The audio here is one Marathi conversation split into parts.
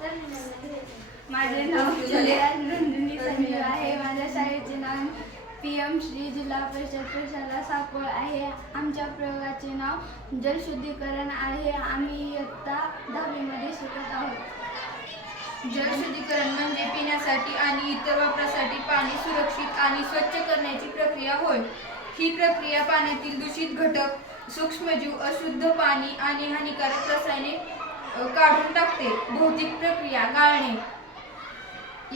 माझे नाव जुलिया नंदिनी संजीव आहे. माझ्या शाळेचे नाव PM श्री जिल्हा परिषद प्रशाला साकोळ आहे. आमच्या प्रयोगाचे नाव जलशुद्धीकरण आहे. आम्ही इयत्ता 10वी मध्ये शिकत आहोत. जलशुद्धीकरण म्हणजे पिण्यासाठी आणि इतर वापरासाठी पाणी सुरक्षित आणि स्वच्छ करण्याची प्रक्रिया होय. ही प्रक्रिया पाण्यातील दूषित घटक, सूक्ष्मजीव, अशुद्ध पाणी आणि हानिकारक रसायने काढून टाकते. भौतिक प्रक्रिया गाळणे,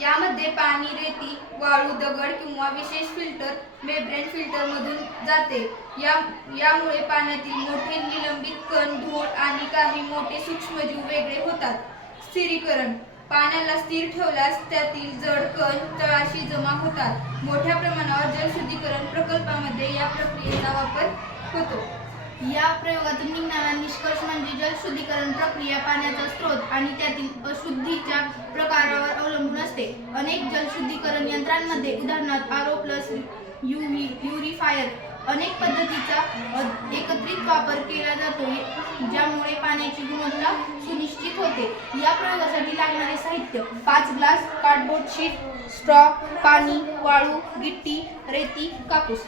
यामध्ये पाणी रेती, वाळू, दगड किंवा विशेष फिल्टर मेम्ब्रेन फिल्टरमधून जाते. यामुळे पाण्यातील मोठे निलंबित कण, धूळ आणि काही मोठे सूक्ष्मजीव वेगळे होतात. स्थिरीकरण, पाण्याला स्थिर ठेवल्यास त्यातील जड कण तळाशी जमा होतात. मोठ्या प्रमाणावर जलशुद्धीकरण प्रकल्पामध्ये या प्रक्रियेचा वापर होतो. या प्रयोगातून निघणारा निष्कर्ष म्हणजे जलशुद्धीकरण प्रक्रिया पाण्याचा स्रोत आणि त्यातील अशुद्धीच्या प्रकारावर अवलंबून असते. अनेक जलशुद्धीकरण यंत्रांमध्ये उदाहरणार्थ RO+, प्युरिफायर अनेक पद्धतीचा एकत्रित वापर केला जातो, ज्यामुळे पाण्याची गुणवत्ता सुनिश्चित होते. या प्रयोगासाठी लागणारे साहित्य: 5 ग्लास, कार्डबोर्ड शीट, स्ट्रॉ, पाणी, वाळू, गिट्टी, रेती, कापूस.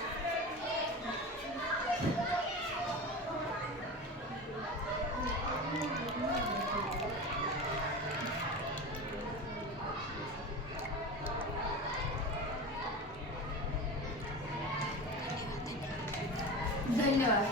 धन्यवाद.